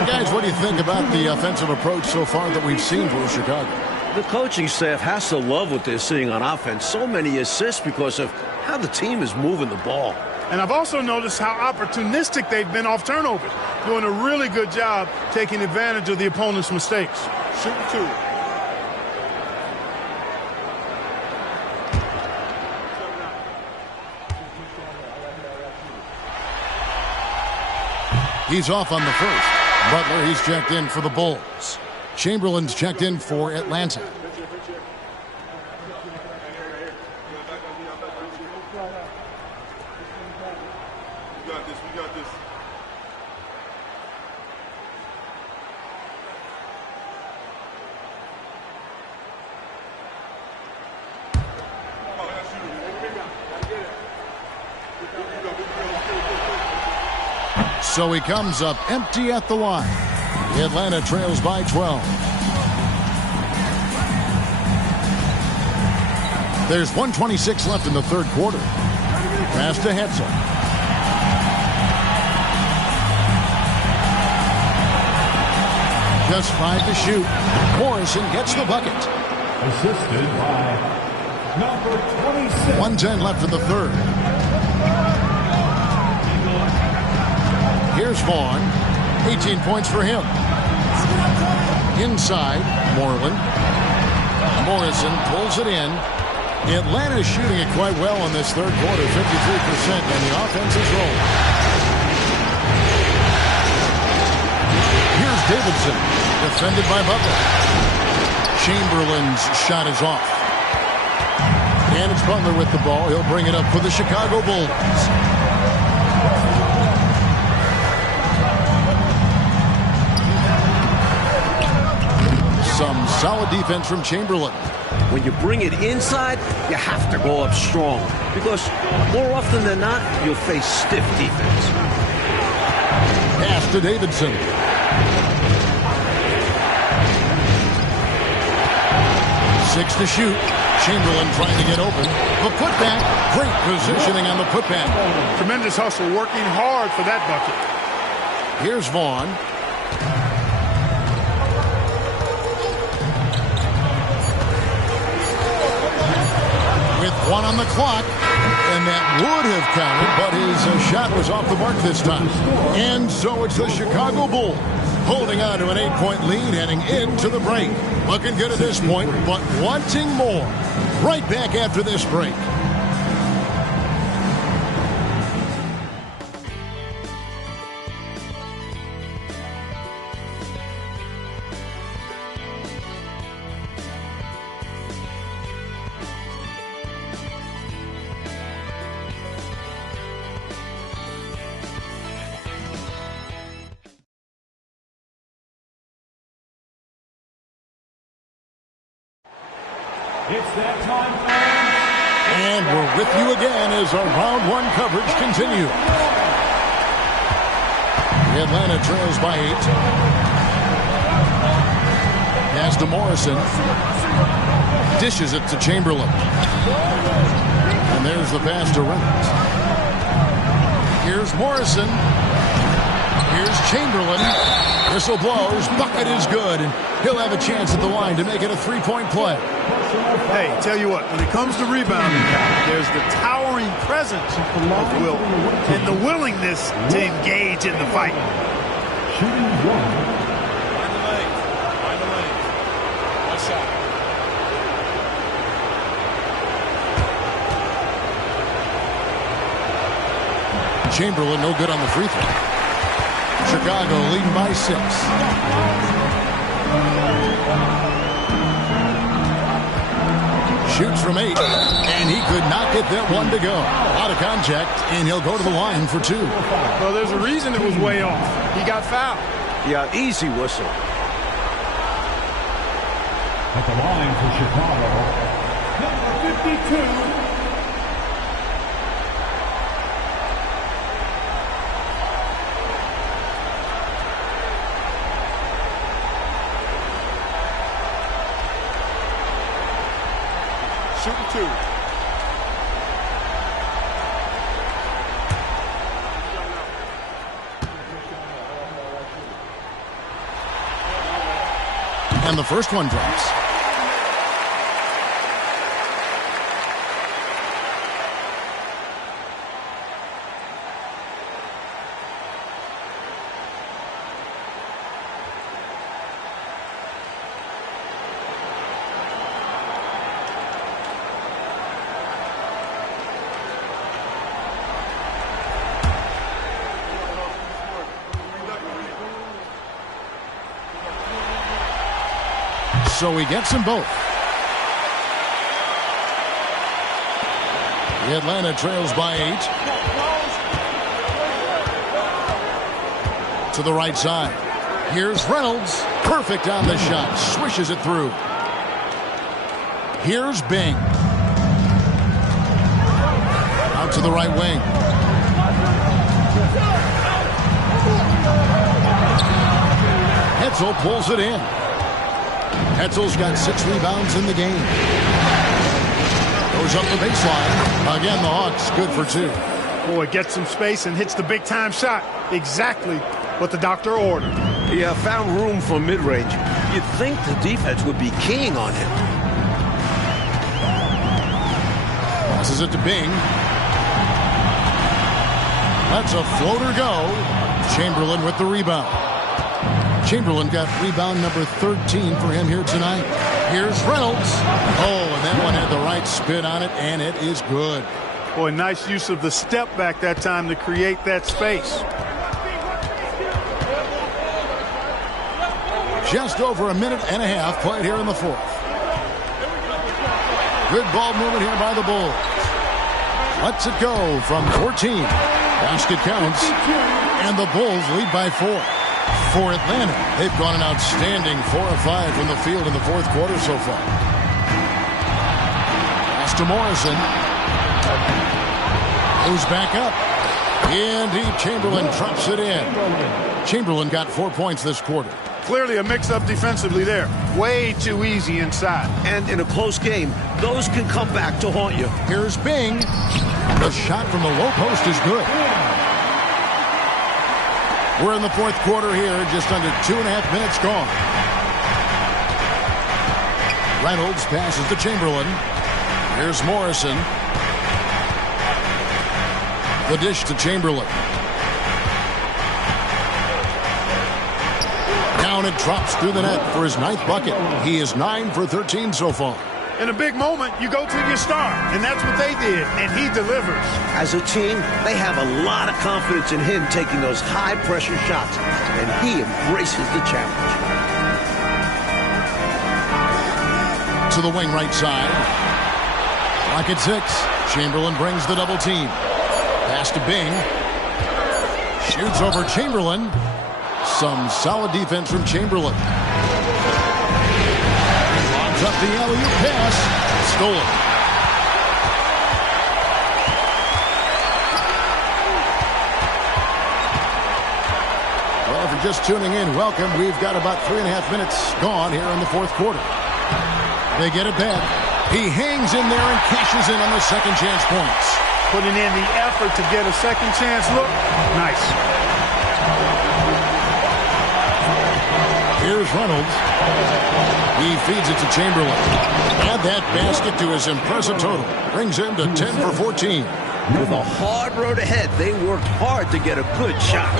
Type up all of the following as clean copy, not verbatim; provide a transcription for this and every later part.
Guys, what do you think about the offensive approach so far that we've seen for Chicago? The coaching staff has to love what they're seeing on offense. So many assists because of how the team is moving the ball. And I've also noticed how opportunistic they've been off turnovers, doing a really good job taking advantage of the opponent's mistakes. Shooting 2. He's off on the first. Butler, he's checked in for the Bulls. Chamberlain's checked in for Atlanta. We got this. So he comes up empty at the line. Atlanta trails by 12. There's 1:26 left in the third quarter. Pass to Hetzel. Just 5 to shoot. Morrison gets the bucket. Assisted by number 26. 1:10 left in the third. Here's Vaughn. 18 points for him. Inside, Moreland. Morrison pulls it in. Atlanta is shooting it quite well in this third quarter, 53%, and the offense is rolling. Here's Davidson, defended by Butler. Chamberlain's shot is off. And it's Butler with the ball. He'll bring it up for the Chicago Bulls. Some solid defense from Chamberlain. When you bring it inside, you have to go up strong. Because more often than not, you'll face stiff defense. Pass to Davidson. Six to shoot. Chamberlain trying to get open. The putback. Great positioning on the putback. Tremendous hustle, working hard for that bucket. Here's Vaughn. With 1 on the clock, and that would have counted, but his shot was off the mark this time. And so it's the Chicago Bulls holding on to an 8-point lead heading into the break. Looking good at this point, but wanting more. Right back after this break. It's that time, and we're with you again as our round 1 coverage continues. Atlanta trails by 8. Pass to Morrison. Dishes it to Chamberlain. And there's the pass to Reynolds. Here's Morrison. Here's Chamberlain. Whistle blows. Bucket is good. And he'll have a chance at the line to make it a 3-point play. Hey, tell you what, when it comes to rebounding, there's the towering presence of Will and the willingness to engage in the fight. Shooting 1. Find the lane. One shot. Chamberlain no good on the free throw. Chicago leading by 6. Shoots from 8, and he could not get that one to go. Out of contact, and he'll go to the line for 2. Well, there's a reason it was way off. He got fouled. Yeah, easy whistle. At the line for Chicago, number 52. Shooting 2. And the first one drops. So he gets them both. The Atlanta trails by 8. To the right side. Here's Reynolds. Perfect on the shot. Swishes it through. Here's Bing. Out to the right wing. Hetzel pulls it in. Hetzel's got 6 rebounds in the game. Goes up the baseline. Again, the Hawks good for 2. Boy, gets some space and hits the big-time shot. Exactly what the doctor ordered. Yeah, found room for mid-range. You'd think the defense would be keying on him. Passes it to Bing. That's a floater go. Chamberlain with the rebound. Chamberlain got rebound number 13 for him here tonight. Here's Reynolds. Oh, and that one had the right spin on it, and it is good. Boy, nice use of the step back that time to create that space. Just over a minute and a half played here in the 4th. Good ball movement here by the Bulls. Lets it go from 14. Basket counts, and the Bulls lead by 4. For Atlanta, they've gone an outstanding 4 of 5 from the field in the 4th quarter so far. Pass to Morrison. Moves back up. Indeed, Chamberlain drops it in. Chamberlain got 4 points this quarter. Clearly a mix-up defensively there. Way too easy inside. And in a close game, those can come back to haunt you. Here's Bing. The shot from the low post is good. We're in the 4th quarter here, just under 2.5 minutes gone. Reynolds passes to Chamberlain. Here's Morrison. The dish to Chamberlain. Down it drops through the net for his 9th bucket. He is 9 for 13 so far. In a big moment, you go to your star, and that's what they did, and he delivers. As a team, they have a lot of confidence in him taking those high-pressure shots, and he embraces the challenge. To the wing right side. Clock at 6. Chamberlain brings the double team. Pass to Bing. Shoots over Chamberlain. Some solid defense from Chamberlain. Lobs up the alley-oop pass. Stolen. Well, if you're just tuning in, welcome. We've got about 3.5 minutes gone here in the 4th quarter. They get it back. He hangs in there and cashes in on the second chance points. Putting in the effort to get a second chance look. Nice. Here's Reynolds. He feeds it to Chamberlain. Add that basket to his impressive total. Brings him to 10 for 14. With a hard road ahead, they worked hard to get a good shot.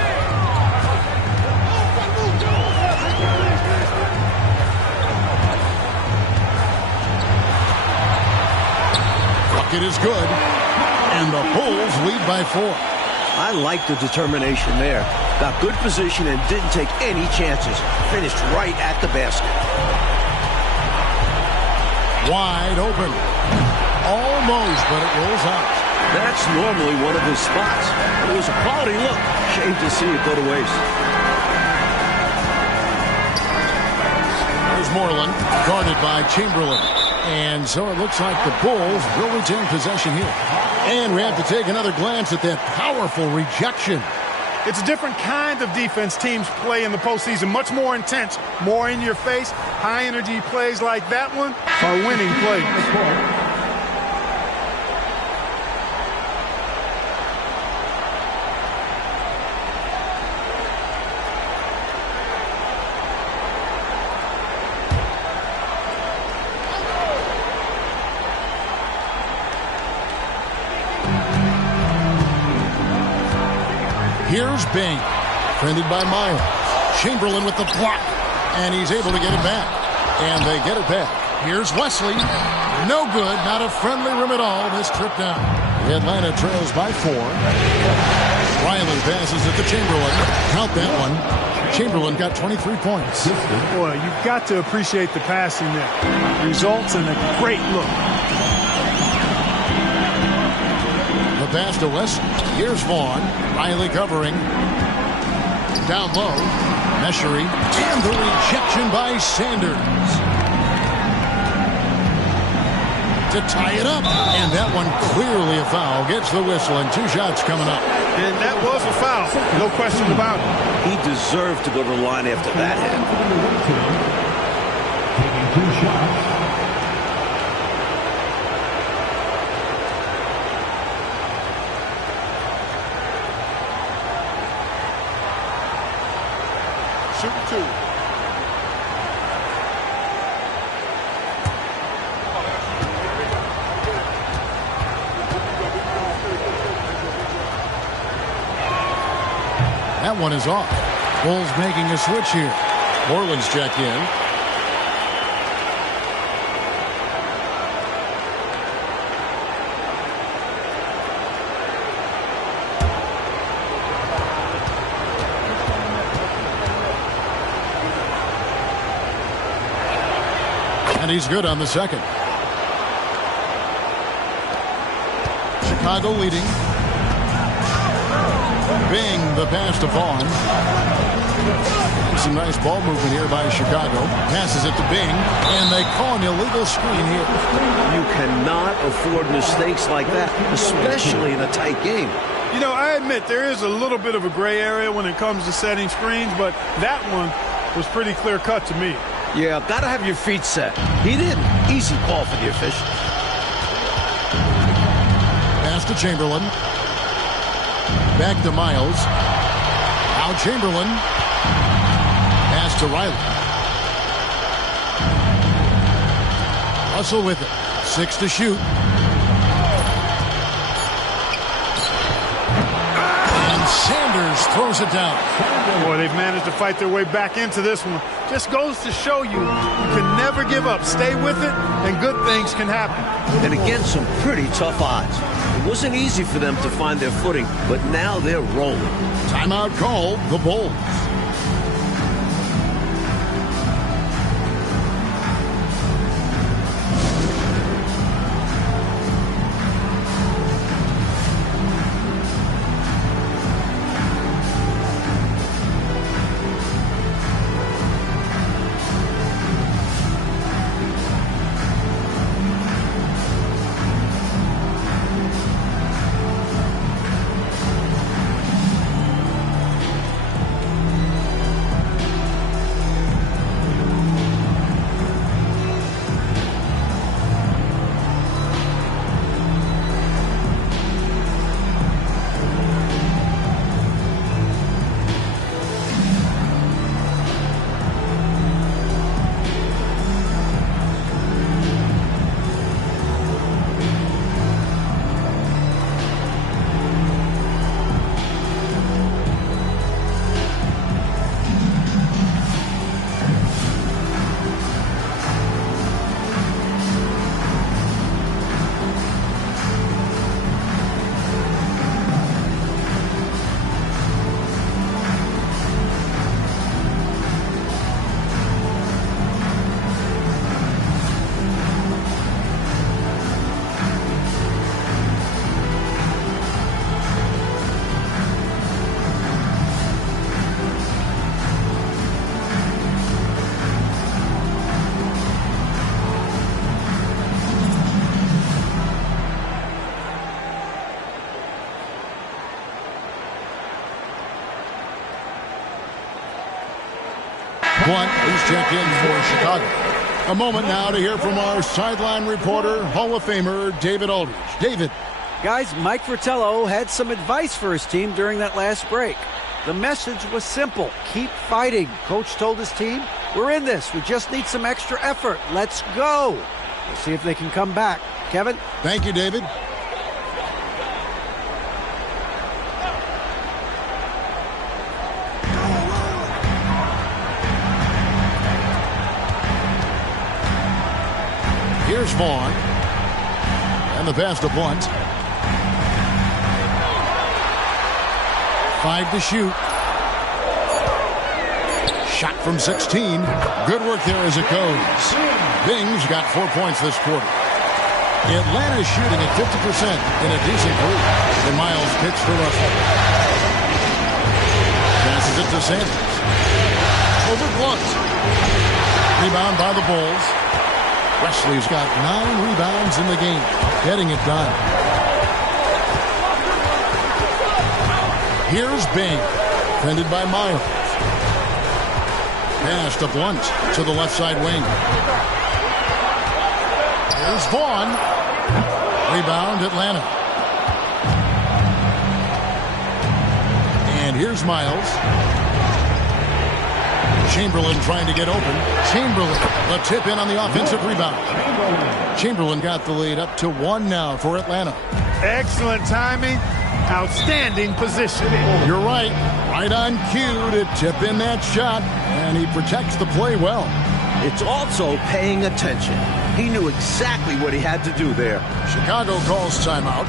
Bucket is good. And the Bulls lead by 4. I like the determination there. Got good position and didn't take any chances. Finished right at the basket. Wide open. Almost, but it rolls out. That's normally one of his spots. It was a quality look. Shame to see it go to waste. There's Moreland, guarded by Chamberlain. And so it looks like the Bulls will retain possession here. And we have to take another glance at that powerful rejection. It's a different kind of defense teams play in the postseason. Much more intense, more in your face. High energy plays like that one are winning plays. Here's Bing, defended by Miles. Chamberlain with the block, and he's able to get it back. And they get it back. Here's Wesley. No good. Not a friendly rim at all this trip down. Atlanta trails by 4. Riley passes it to Chamberlain. Count that one. Chamberlain got 23 points. Boy, you've got to appreciate the passing there. Results in a great look. The pass to Wesley. Here's Vaughn. Riley covering. Down low. Meshery. And the rejection by Sanders. To tie it up. And that one clearly a foul. Gets the whistle and 2 shots coming up. And that was a foul. No question about it. He deserved to go to the line after that hit. Taking 2 shots. Shoot 2. That one is off. Bulls making a switch here. Orleans check in. And he's good on the second. Chicago leading. Bing, the pass to Vaughn. Some nice ball movement here by Chicago. Passes it to Bing, and they call an illegal screen here. You cannot afford mistakes like that, especially in a tight game. You know, I admit there is a little bit of a gray area when it comes to setting screens, but that one was pretty clear cut to me. Yeah, gotta have your feet set. He didn't. Easy call for the officials. Pass to Chamberlain. Back to Miles. Now Chamberlain. Pass to Riley. Russell with it. 6 to shoot. And Sanders throws it down. Boy, they've managed to fight their way back into this one. Just goes to show you can never give up. Stay with it, and good things can happen. And again, some pretty tough odds. It wasn't easy for them to find their footing, but now they're rolling. Timeout called the Bulls. He's checked in for Chicago. A moment now to hear from our sideline reporter, Hall of Famer David Aldridge. David. Guys, Mike Fratello had some advice for his team during that last break. The message was simple. Keep fighting. Coach told his team, we're in this. We just need some extra effort. Let's go. We'll see if they can come back. Kevin? Thank you, David. Here's Vaughn. And the pass to Blunt. 5 to shoot. Shot from 16. Good work there as it goes. Bing's got 4 points this quarter. Atlanta's shooting at 50% in a decent group. And Miles kicks for Russell. Passes it to Sanders. Over Blunt. Rebound by the Bulls. Wesley's got 9 rebounds in the game. Getting it done. Here's Bing. Defended by Miles. Pass to Blunt to the left side wing. Here's Vaughn. Rebound, Atlanta. And here's Miles. Chamberlain trying to get open. Chamberlain, the tip in on the offensive rebound. Chamberlain got the lead up to 1 now for Atlanta. Excellent timing. Outstanding position. You're right. Right on cue to tip in that shot. And he protects the play well. It's also paying attention. He knew exactly what he had to do there. Chicago calls timeout.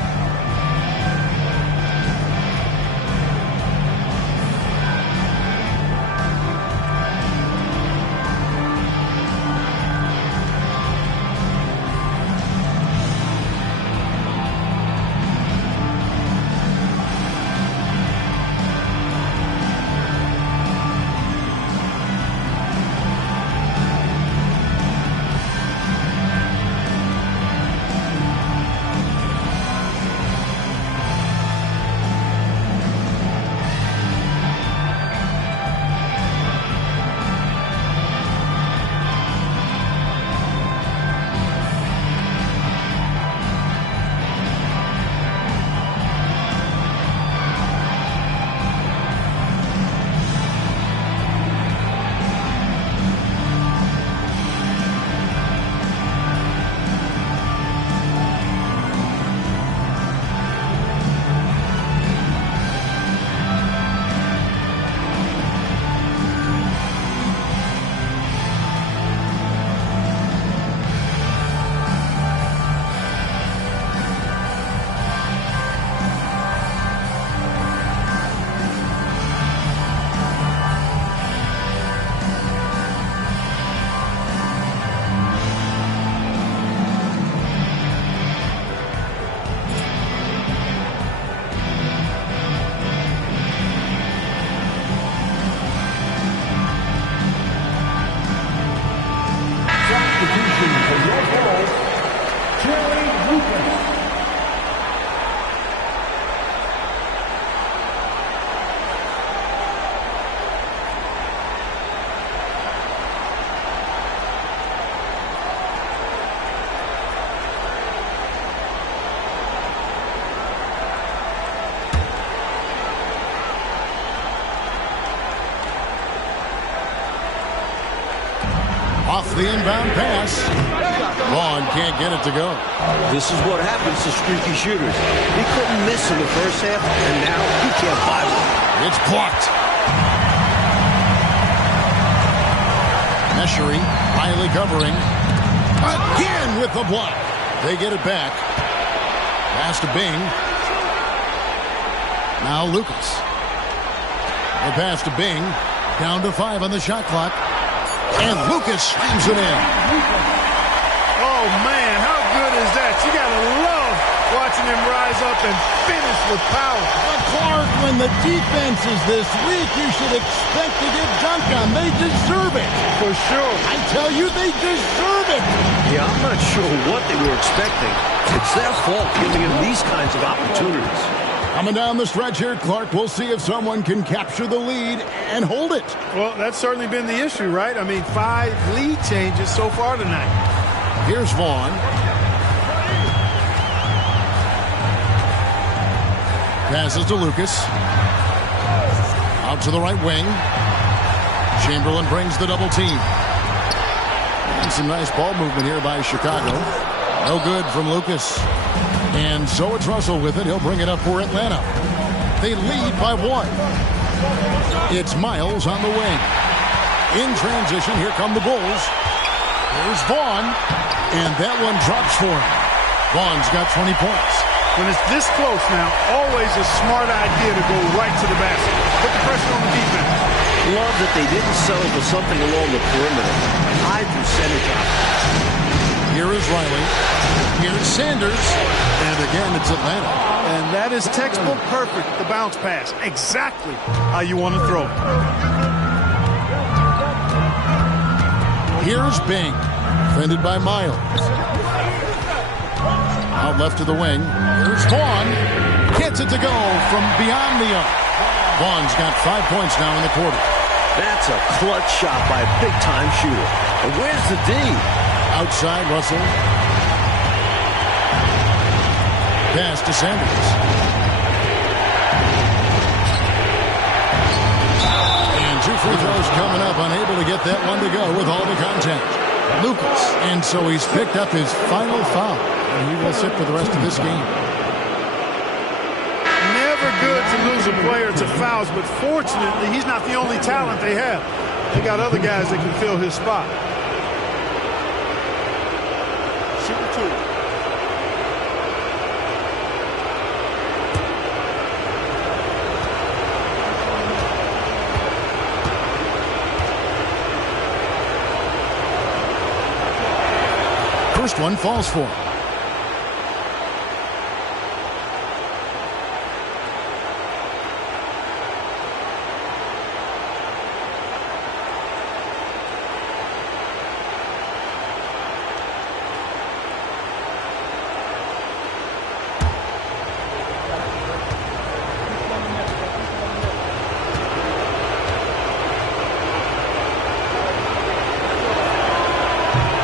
Off the inbound pass. Vaughn can't get it to go. This is what happens to streaky shooters. He couldn't miss in the first half, and now he can't buy one. It's blocked. Meshery, Riley covering. Again with the block. They get it back. Pass to Bing. Now Lucas. The pass to Bing. Down to 5 on the shot clock. And Lucas slams it in. Oh, man, how good is that? You got to love watching him rise up and finish with power. But Clark, when the defense is this weak, you should expect to get dunked on. They deserve it. For sure. I tell you, they deserve it. Yeah, I'm not sure what they were expecting. It's their fault giving him these kinds of opportunities. Coming down the stretch here, Clark, we'll see if someone can capture the lead and hold it. Well, that's certainly been the issue, right? I mean, 5 lead changes so far tonight. Here's Vaughn. Passes to Lucas. Out to the right wing. Chamberlain brings the double team. And some nice ball movement here by Chicago. No good from Lucas. And so it's Russell with it. He'll bring it up for Atlanta. They lead by 1. It's Miles on the wing. In transition, here come the Bulls. Here's Vaughn. And that one drops for him. Vaughn's got 20 points. When it's this close now, always a smart idea to go right to the basket. Put the pressure on the defense. Love that they didn't settle for something along the perimeter. High percentage option. Here is Riley. Here's Sanders. And again, it's Atlanta. And that is textbook perfect, the bounce pass. Exactly how you want to throw it. Here's Bing. Defended by Miles. Out left to the wing. Here's Vaughn. Gets it to go from beyond the arc. Vaughn's got 5 points now in the quarter. That's a clutch shot by a big-time shooter. And where's the D? Outside, Russell. Pass to Sanders. And 2 free throws coming up. Unable to get that one to go with all the contact. Lucas. And so he's picked up his final foul. And he will sit for the rest of this game. Never good to lose a player to fouls, but fortunately, he's not the only talent they have. They got other guys that can fill his spot. Shooting 2. First one falls for him.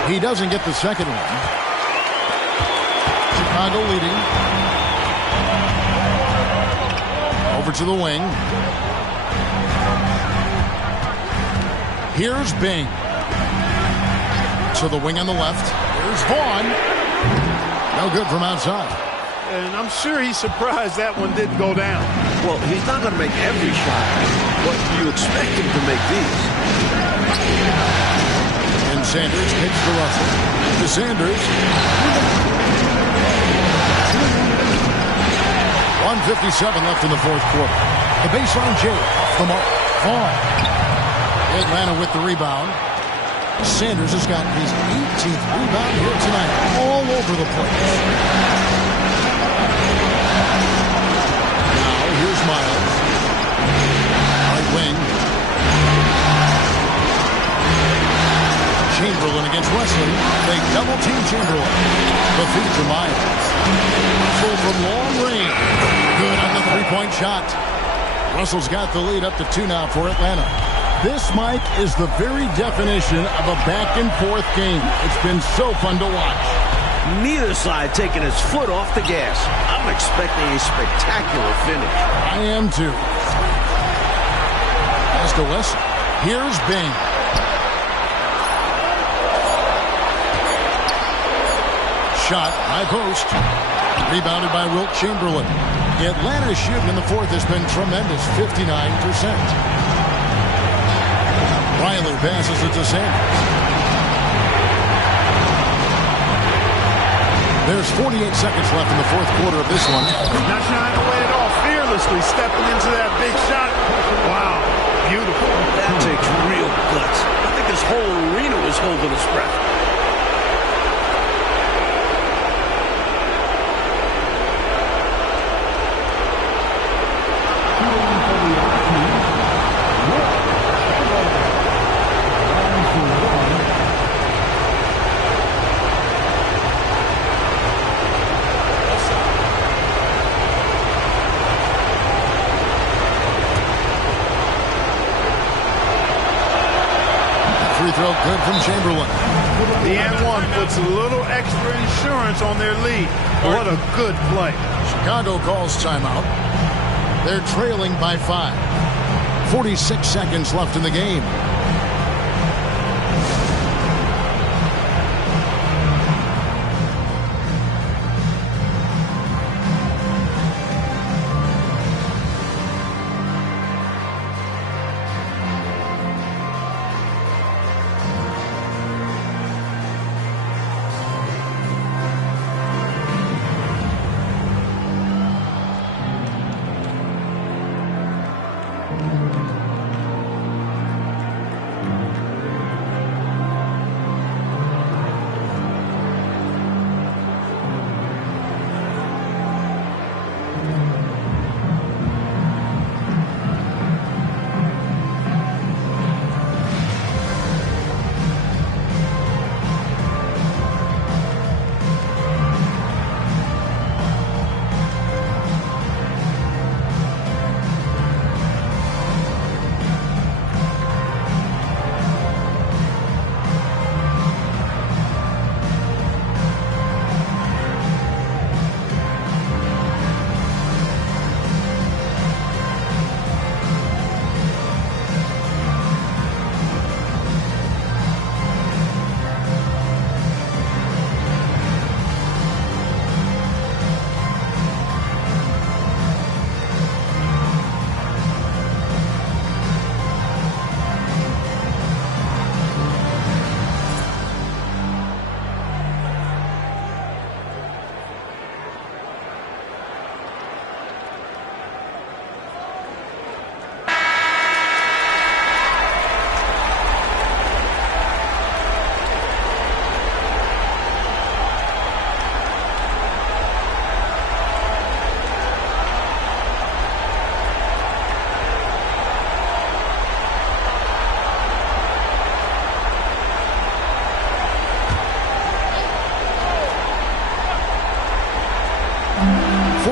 He doesn't get the second one. Chicago leading. Over to the wing. Here's Bing. To the wing on the left. Here's Vaughn. No good from outside. And I'm sure he's surprised that one didn't go down. Well, he's not going to make every shot, but you expect him to make these. And Sanders kicks to Russell. To Sanders. 1:57 left in the fourth quarter. The baseline J off the mark. Vaughn. Atlanta with the rebound. Sanders has got his 18th rebound here tonight. All over the place. Now here's Miles. Right wing. Chamberlain against Wesley. They double-team Chamberlain. The feed to Miles. Full from long range. Good on the three-point shot. Russell's got the lead up to 2 now for Atlanta. This, Mike, is the very definition of a back-and-forth game. It's been so fun to watch. Neither side taking his foot off the gas. I'm expecting a spectacular finish. I am too. Pass to Wesley. Here's Bing. Shot, high post. Rebounded by Wilt Chamberlain. Atlanta's shooting in the fourth has been tremendous, 59%. Riley passes it to Sanders. There's 48 seconds left in the fourth quarter of this one. Not shying away at all, fearlessly stepping into that big shot. Wow, beautiful. That takes real guts. I think this whole arena was holding its breath. Free throw good from Chamberlain. The and one puts a little extra insurance on their lead. What a good play. Chicago calls timeout. They're trailing by 5. 46 seconds left in the game.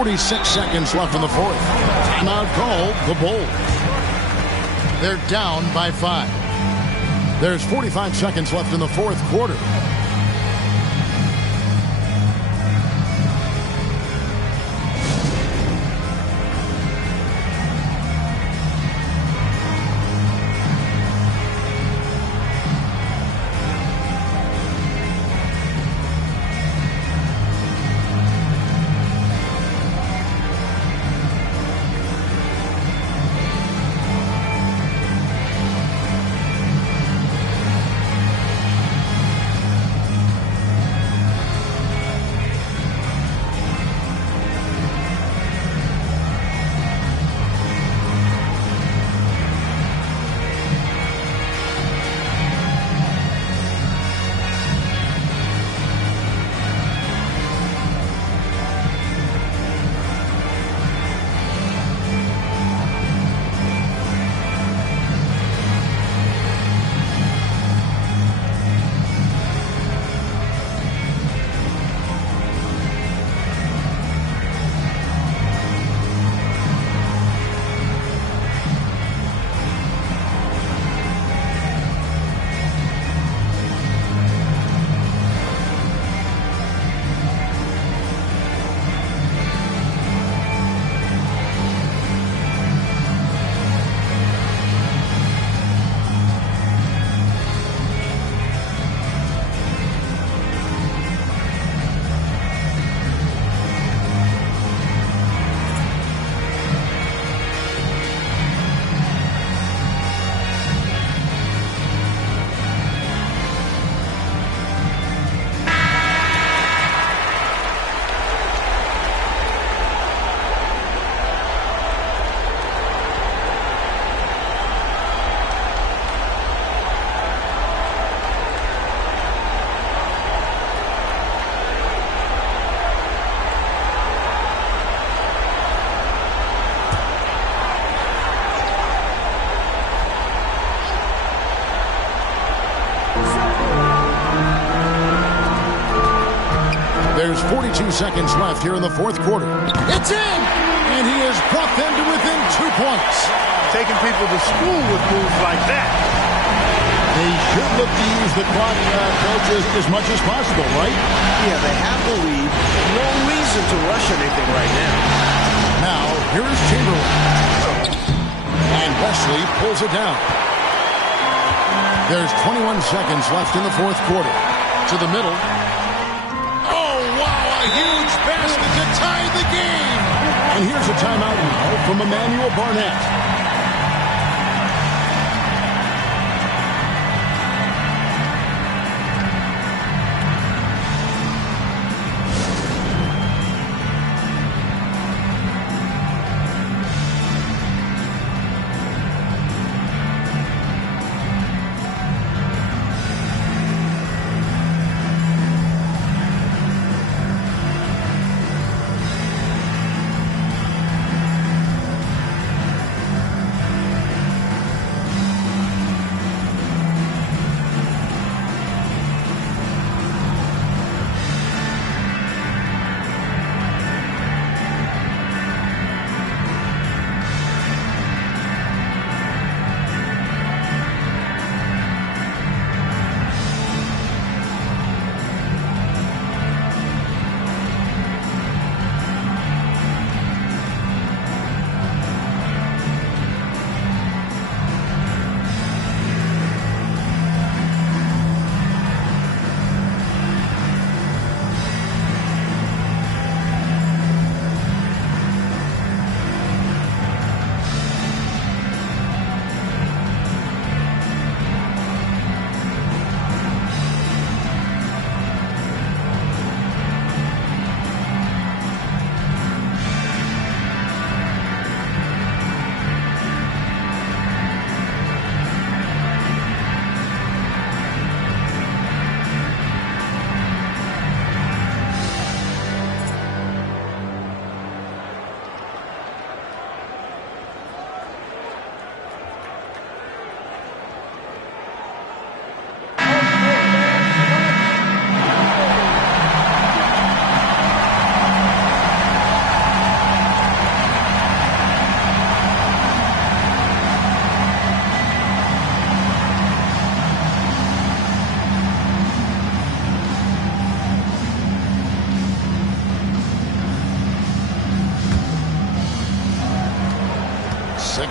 46 seconds left in the fourth. Timeout called the Bulls. They're down by 5. There's 45 seconds left in the fourth quarter. There's 42 seconds left here in the fourth quarter. It's in! And he has brought them to within 2 points. Taking people to school with moves like that. They should look to use the clock, Coach, as much as possible, right? Yeah, they have the lead. No reason to rush anything right now. Now, here is Chamberlain. And Wesley pulls it down. There's 21 seconds left in the fourth quarter. To the middle. Oh, wow, a huge basket to tie the game. And here's a timeout now from Emmanuel Barnett.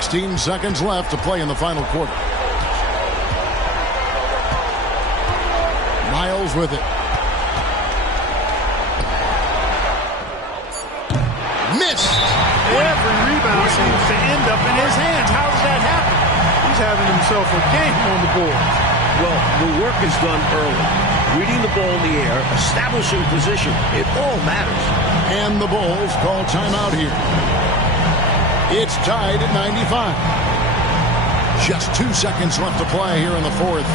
16 seconds left to play in the final quarter. Miles with it. Missed. Every rebound seems to end up in his hands. How does that happen? He's having himself a game on the board. Well, the work is done early. Reading the ball in the air, establishing position, it all matters. And the Bulls call timeout here. It's tied at 95. Just 2 seconds left to play here in the fourth.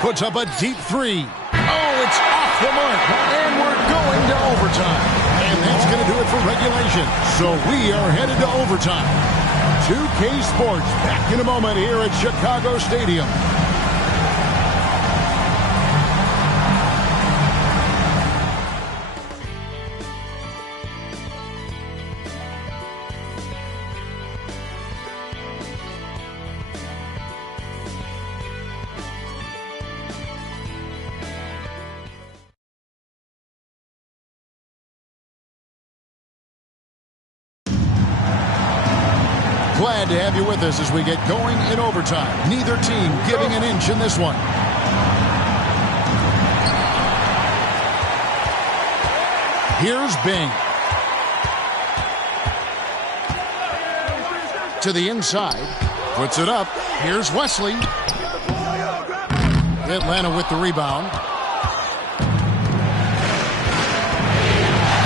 Puts up a deep three. Oh, it's off the mark. And we're going to overtime. And that's going to do it for regulation. So we are headed to overtime. 2K Sports back in a moment here at Chicago Stadium. Glad to have you with us as we get going in overtime. Neither team giving an inch in this one. Here's Bing. To the inside. Puts it up. Here's Wesley. Atlanta with the rebound.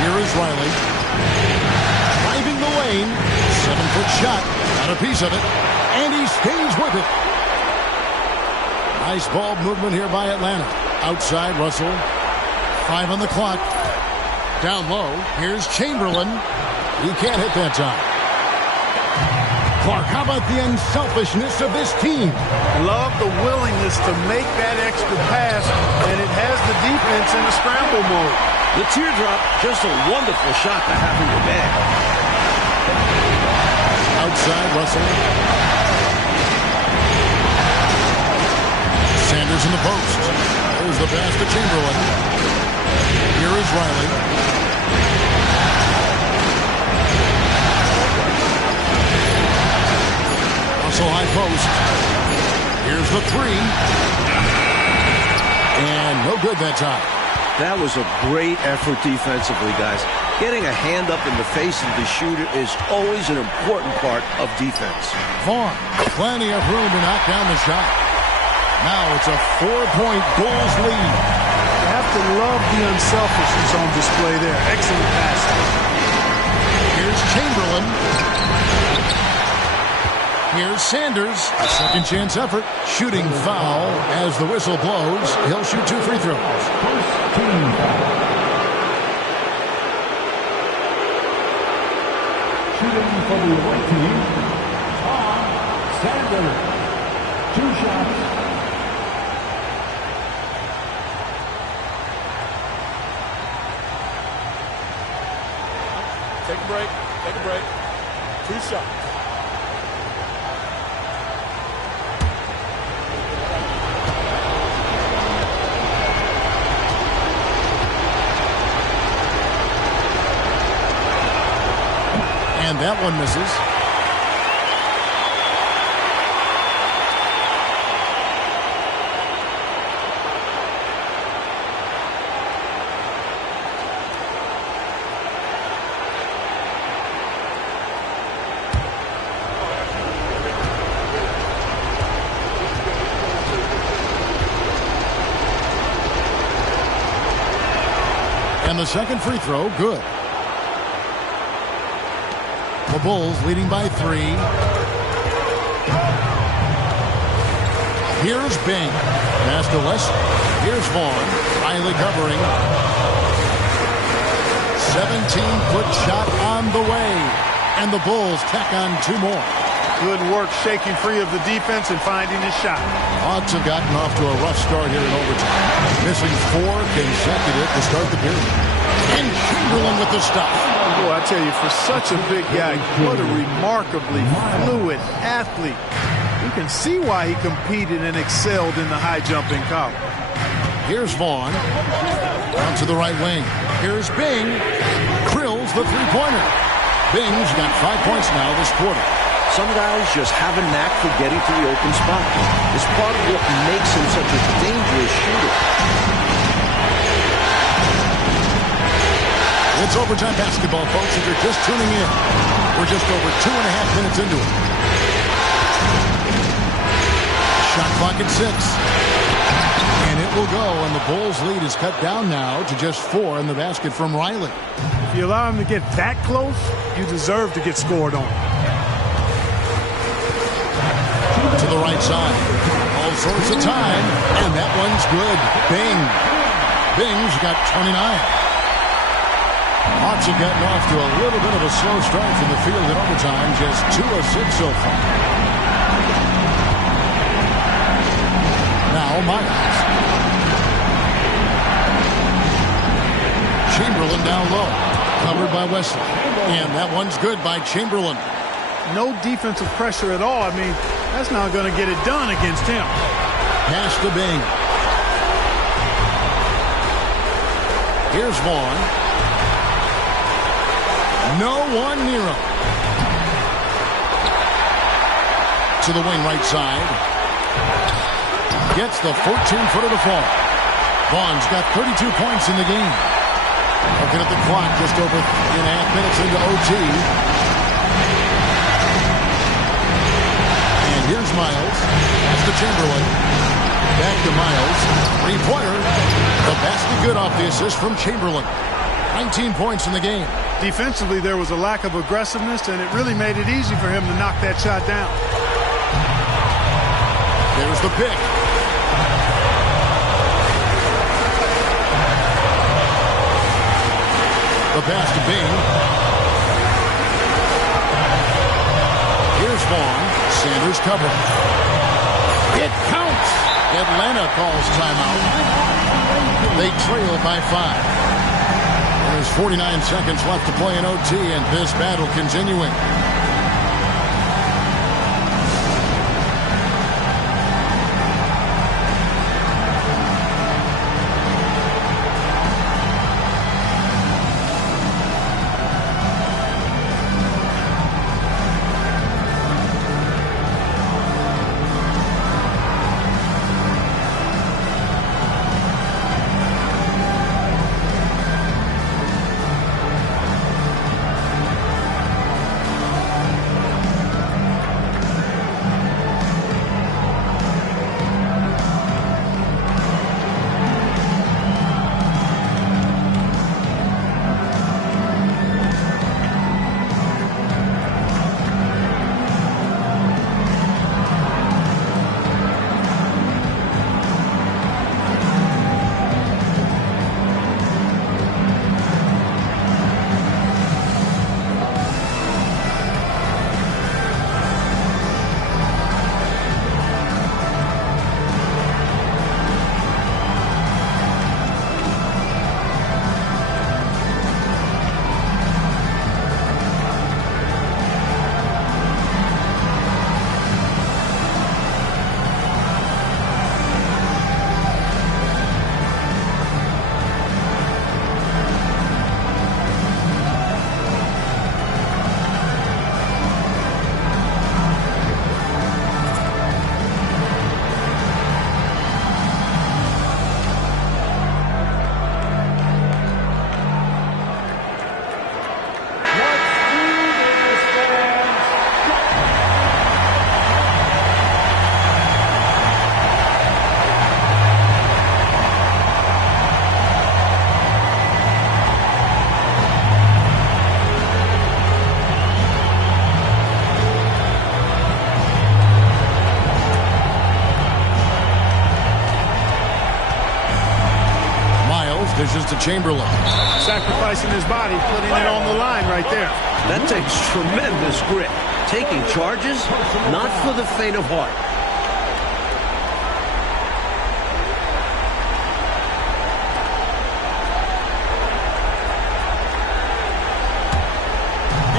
Here is Riley. Driving the lane. 7-foot shot. Got a piece of it. And he stays with it. Nice ball movement here by Atlanta. Outside Russell. 5 on the clock. Down low. Here's Chamberlain. He can't hit that time. Clark, how about the unselfishness of this team? Love the willingness to make that extra pass, and it has the defense in the scramble mode. The teardrop, just a wonderful shot to have in your bag. Outside Russell. Sanders in the post. There's the pass to Chamberlain. Here is Riley. Russell high post. Here's the three. And no good that time. That was a great effort defensively, guys. Getting a hand up in the face of the shooter is always an important part of defense. Vaughn, plenty of room to knock down the shot. Now it's a 4-point Bulls lead. You have to love the unselfishness on display there. Excellent passing. Here's Chamberlain. Here's Sanders. A second chance effort. Shooting foul as the whistle blows. He'll shoot 2 free throws. First team foul. Shooting for the away team, Sanders. 2 shots. Take a break. Take a break. 2 shots. And that one misses. And the second free throw, good. The Bulls leading by 3. Here's Bing. Pass to Wesley. Here's Vaughn. Riley covering. 17-foot shot on the way. And the Bulls tack on 2 more. Good work shaking free of the defense and finding his shot. Hawks have gotten off to a rough start here in overtime. Missing 4 consecutive to start the period. And Chamberlain with the stop. Boy, I tell you, for such a big guy, what a remarkably fluid athlete. You can see why he competed and excelled in the high jump in college. Here's Vaughn. Down to the right wing. Here's Bing. Krills the three-pointer. Bing's got 5 points now this quarter. Some guys just have a knack for getting to the open spot. It's part of what makes him such a dangerous shooter. It's overtime basketball, folks, if you're just tuning in. We're just over 2.5 minutes into it. Shot clock at 6. And it will go, and the Bulls' lead is cut down now to just 4 in the basket from Riley. If you allow him to get that close, you deserve to get scored on. To the right side. All sorts of time. And that one's good. Bing. Bing's got 29. Hawks have gotten off to a little bit of a slow start from the field in overtime. Just 2 of 6 so far. Now Miles. Chamberlain down low. Covered by Wesley. And that one's good by Chamberlain. No defensive pressure at all. I mean, that's not going to get it done against him. Pass to Bing. Here's Vaughn. No one near him. To the wing right side. Gets the 14-footer to fall. Vaughn's got 32 points in the game. Looking at the clock, just over 3.5 minutes into OT. And here's Miles. That's to Chamberlain. Back to Miles. Three-pointer. The basket good off the assist from Chamberlain. 19 points in the game. Defensively, there was a lack of aggressiveness, and it really made it easy for him to knock that shot down. There's the pick. The pass to Bing. Here's Vaughn. Sanders covering. It counts. Atlanta calls timeout. They trail by 5. There's 49 seconds left to play in OT, and this battle continuing. to Chamberlain. Sacrificing his body, putting it on the line right there. That takes tremendous grit. Taking charges, not for the faint of heart.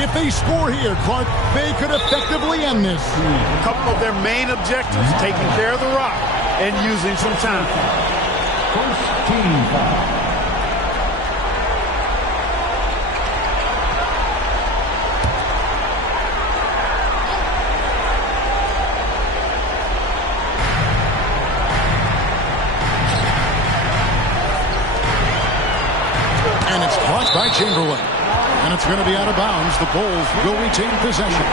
If they score here, Clark, they could effectively end this. A couple of their main objectives, taking care of the rock and using some time. First team foul. And it's blocked by Chamberlain. And it's going to be out of bounds. The Bulls will retain possession.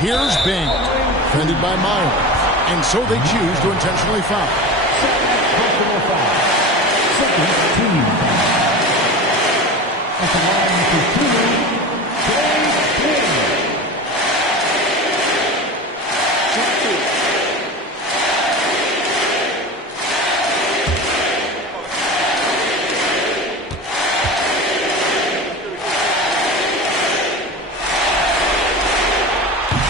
Here's Bing, defended by Miles. And so they choose to intentionally foul. Personal foul. Second team foul. At the line for two, Bing.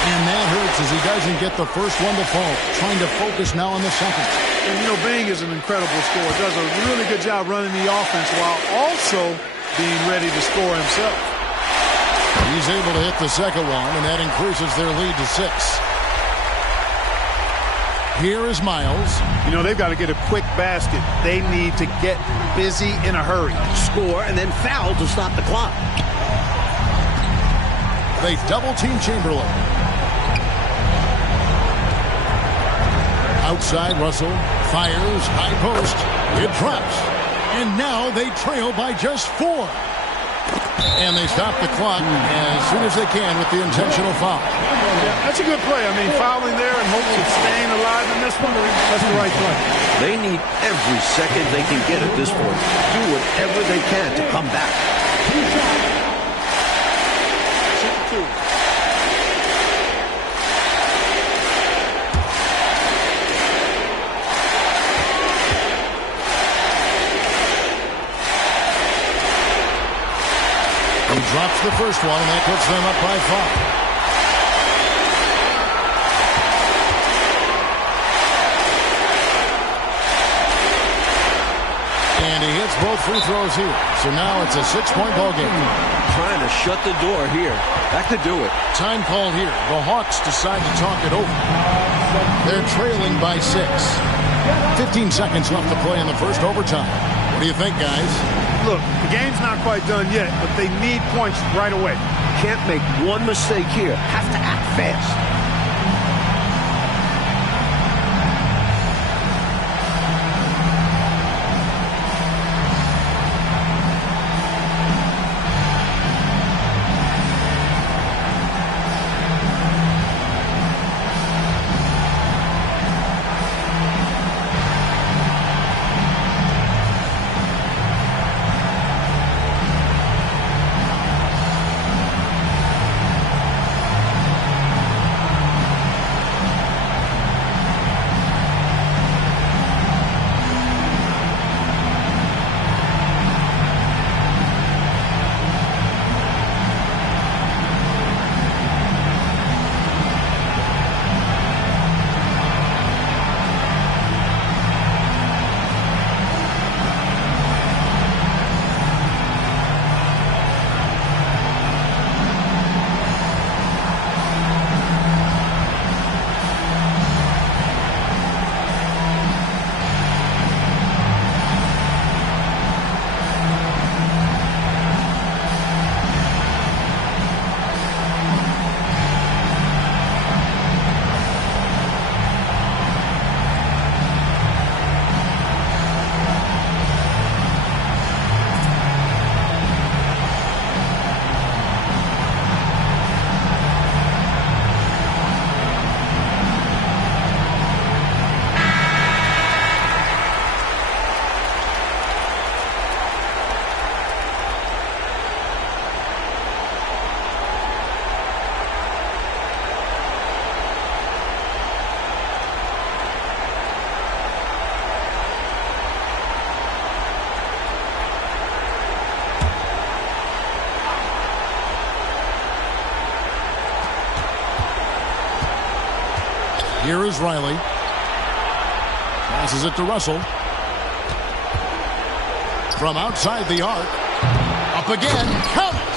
And that hurts as he doesn't get the first one to fall. Trying to focus now on the second. And, you know, Bing is an incredible scorer. Does a really good job running the offense while also being ready to score himself. He's able to hit the second one, and that increases their lead to 6. Here is Miles. You know, they've got to get a quick basket. They need to get busy in a hurry. Score and then foul to stop the clock. They double-team Chamberlain. Outside, Russell fires, high post. It drops. And now they trail by just 4. And they stop the clock as soon as they can with the intentional foul. Yeah, that's a good play. I mean, fouling there in hopes of staying alive in this one, that's the right play. They need every second they can get at this point. Do whatever they can to come back. He drops the first one, and that puts them up by 5. And he hits both free throws here. So now it's a 6-point ball game. Trying to shut the door here. That could do it. Time called here. The Hawks decide to talk it over. They're trailing by 6. 15 seconds left to play in the first overtime. What do you think, guys? Look, the game's not quite done yet, but they need points right away. Can't make one mistake here. Have to act fast. Here is Riley. Passes it to Russell. From outside the arc. Up again. Count it.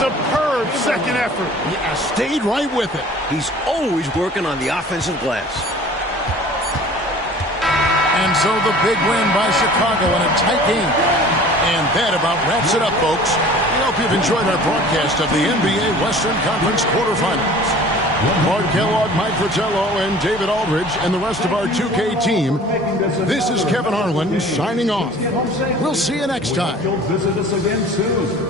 Superb second effort. Yeah, stayed right with it. He's always working on the offensive glass. And so the big win by Chicago in a tight game. And that about wraps it up, folks. We hope you've enjoyed our broadcast of the NBA Western Conference quarterfinals. Mark Kellogg, Mike Fratello, and David Aldridge, and the rest of our 2K team. This is Kevin Harlan signing off. We'll see you next time. Visit us again soon.